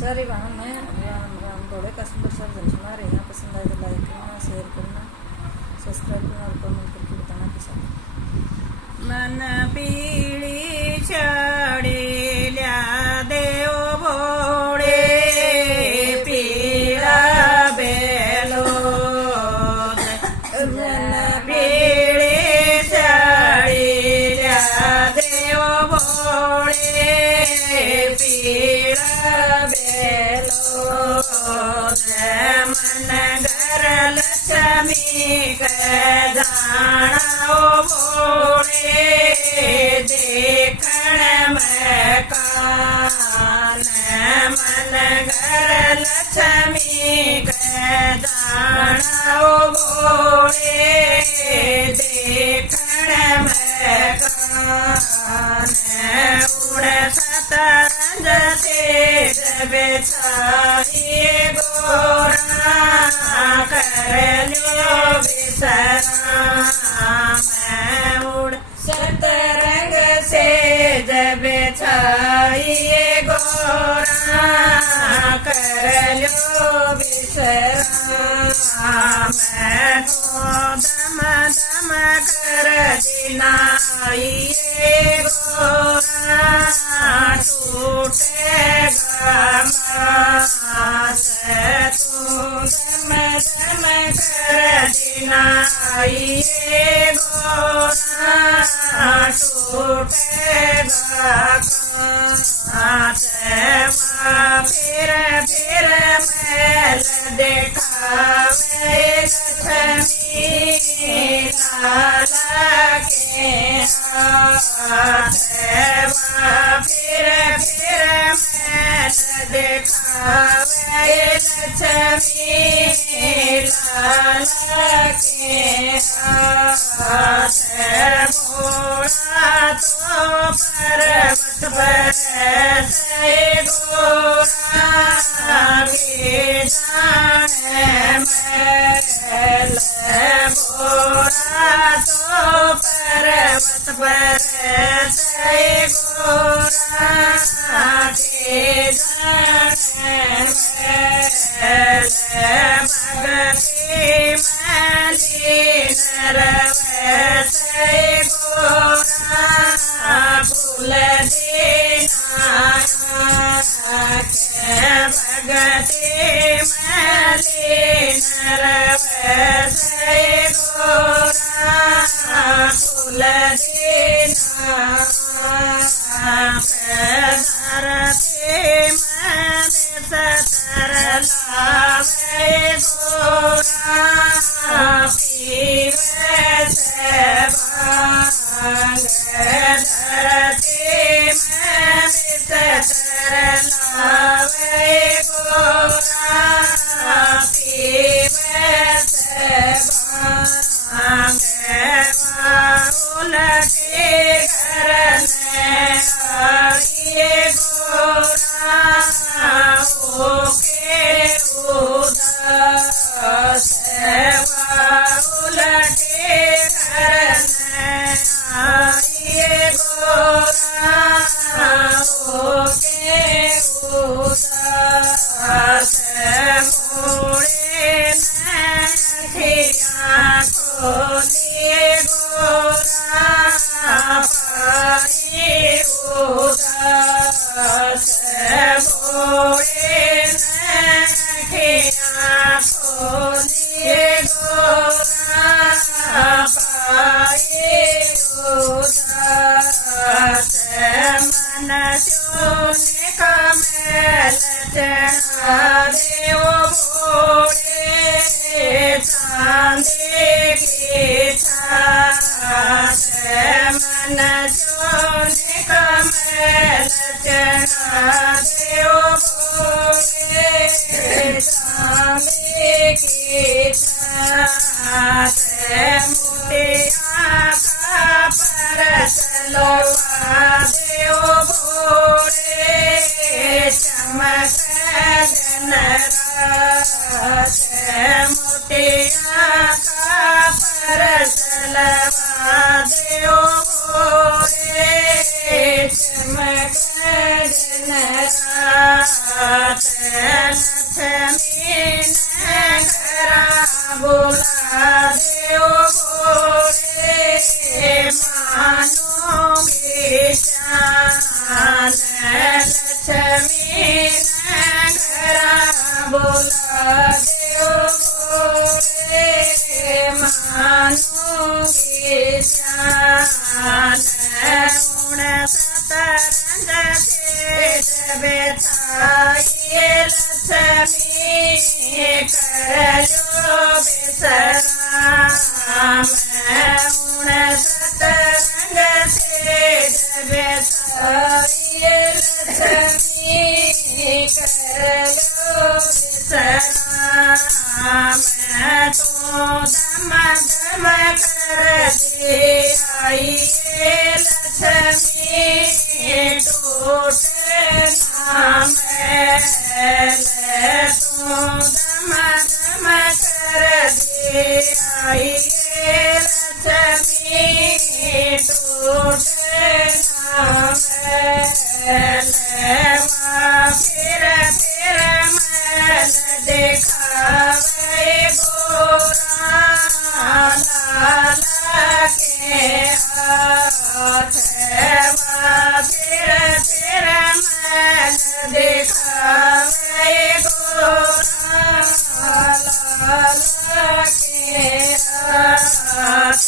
सारी वाहन में राम राम दौड़े का सुंदर सा हमारे यहाँ पसंद आए तो लाइक करना, शेयर करना, सब्सक्राइब करना और कमेंट करके बताना कैसा मन पीड़ी चढ़ेल्या देव भोळे पीळा बेलो मन पीड़ी चढ़ेल्या देव भोळे पीळा बेलो मन घर लक्ष्मी जाना भोळे देखण मकान मन घर लक्ष्मी जाना भोळे देखण मकान उड़ सतरंज तेज बेचारी गोरा कर लो विश्राम उड़ सतरंग से जब छाइए गोरा कर लो विश्राम तो दम दम कर दिनाइए गोरा टूटेगा मास तू दम दम कर दिनाइए गोरा टूटेगा कांच फिर फिर मैल देखावे लक्ष्मी लाला के हाथ फिर फिर मैल देखावे लक्ष्मी लाला के हाथ भोला तो पर्वत बरसे गोरा के जाने मैल भोला तो पर्वत बरसे गोरा के जाने मैल भगती मलिन रवसे गोरा फूल दीना भगती मलिन रवसे गोरा फूल दीना धरती मन सतर लावे गोरा पीवे से भांग धरती में सतर लावे गोरा पीवे से भांग उलटी करने आइए गोरा ओके उदास उलटी करने आइए गोरा ओके उदास मोड़े नखिया खोलिए गोरा पाई उदास मोड़े नखिया खोलिए गोरा पाई उदास मन शून्य का मैल चढ़ा देव भोळे चांदी की छात मन शून्य का मैल चढ़ा देव भोळे चांदी की छात मोतिया का परस लोवा देव भोळे चमक धनराज मोतिया का परस लवा देव भोळे चमक धनराज લક્ષ્મીને ઘરા બોલાવ્યો બોલે માનો વિચાર લક્ષ્મીને ઘરા બોલાવ્યો બોલે માનો વિચાર લક્ષ્મી કરજો બેસરામ સતરંગ લક્ષ્મી કરજો બેસરામ તો દમ દમ કરજે આઈએ લક્ષ્મી ટોટે નામ તો દમ દમ કરજે આઈએ લક્ષ્મી ટોટે નામ ફેર ફેર મલ દેખાવે ગોરા લાલ કે હાથ ફેર ફેર મલ દેખાવે ગોરા લાલ કે હાથ